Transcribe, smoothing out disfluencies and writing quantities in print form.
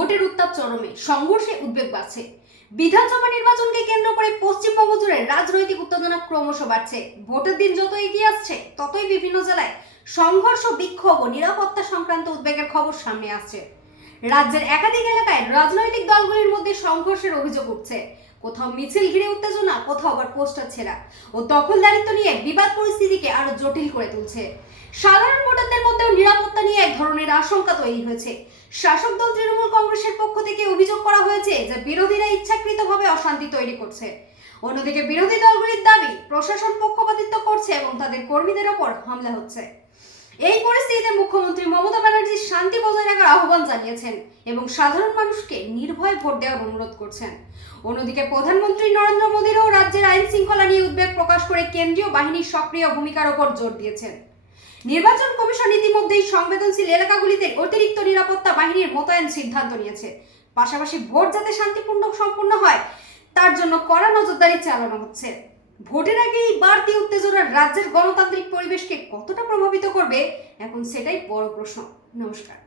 ভোটের উত্তাপ চরমে, সংঘর্ষে উদ্বেগ বাড়ছে। বিধানসভা নির্বাচনকে কেন্দ্র করে পশ্চিমবঙ্গ জুড়ে রাজনৈতিক উত্তেজনা ক্রমশ বাড়ছে। ভোটের দিন যত এগিয়ে আসছে ততই বিভিন্ন জেলায় সংঘর্ষ, বিক্ষোভ ও নিরাপত্তা সংক্রান্ত উদ্বেগের খবর সামনে আসছে। রাজ্যের একাধিক এলাকায় রাজনৈতিক দলগুলির মধ্যে সংঘর্ষের অভিযোগ উঠছে। কোথাও মিছিল ঘিরে উত্তেজনা, কোথাও আবার পোস্টার ছেঁড়া ও দখলদারিত্ব নিয়ে বিবাদ পরিস্থিতিকে আরো জটিল করে তুলছে। সাধারণ ভোটারদের মধ্যেও নিরাপত্তা নিয়ে এক ধরনের আশঙ্কা তৈরি হয়েছে। শাসক দল তৃণমূল কংগ্রেসের পক্ষ থেকে অভিযোগ করা হয়েছে যে বিরোধীরা ইচ্ছাকৃতভাবে অশান্তি তৈরি করছে। অন্যদিকে বিরোধী দলগুলির দাবি প্রশাসন পক্ষপাতিত্ব করছে এবং তাদের কর্মীদের ওপর হামলা হচ্ছে। এই পরিস্থিতিতে মুখ্যমন্ত্রী মমতা ব্যানার্জি শান্তি বজায় রাখার আহ্বান জানিয়েছেন এবং সাধারণ মানুষকে নির্ভয়ে ভোট দেওয়ার অনুরোধ করছেন। অন্যদিকে প্রধানমন্ত্রী নরেন্দ্র মোদীরও রাজ্যের আইন শৃঙ্খলা নিয়ে উদ্বেগ প্রকাশ করে কেন্দ্রীয় বাহিনীর সক্রিয় ভূমিকার ওপর জোর দিয়েছেন। নির্বাচন কমিশন ইতিমধ্যেই সংবেদনশীল এলাকাগুলিতে অতিরিক্ত নিরাপত্তা বাহিনীর মোতায়েন সিদ্ধান্ত নিয়েছে। পাশাপাশি ভোট যাতে শান্তিপূর্ণ সম্পূর্ণ হয় তার জন্য কড়া নজরদারি চালানো হচ্ছে। ভোটের আগে এই বাড়তি উত্তেজনা রাজ্যের গণতান্ত্রিক পরিবেশকে কতটা প্রভাবিত করবে, এখন সেটাই বড় প্রশ্ন। নমস্কার।